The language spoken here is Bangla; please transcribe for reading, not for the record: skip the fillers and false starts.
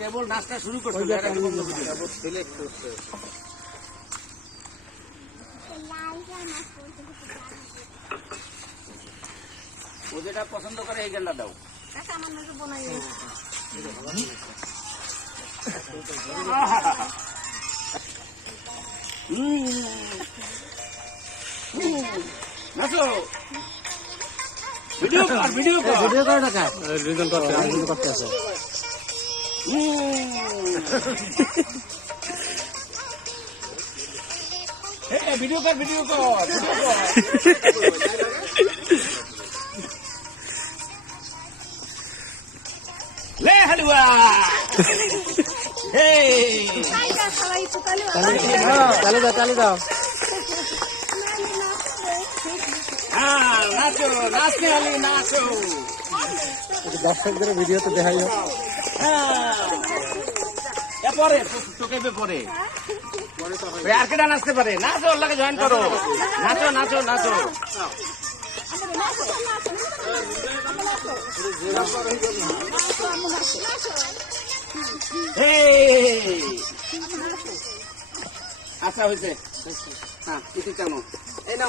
কেবল নাচটা শুরু করছে, ও যেটা পছন্দ করে এই গানটা দাও। নাচো, ভিডিও কর, ভিডিও কর, ভিডিও কর টাকা রিজন করতে আছে। ভিডিও কর, ভিডিও কর, ভিডিও কর। লে হালুয়া, চালু দাও, চালু দাও। হ্যাঁ নাচো, নাচতে হলে নাচো। দর্শকদের ভিডিও তো দেখাই হোক। হ্যাঁ পরে তোকে পরে আর কেটা নাচতে পারে, নাচো, ওর লাগে জয়েন করো, নাচো নাচো নাচো। আচ্ছা হয়েছে, হ্যাঁ কিছু কেমন এই না।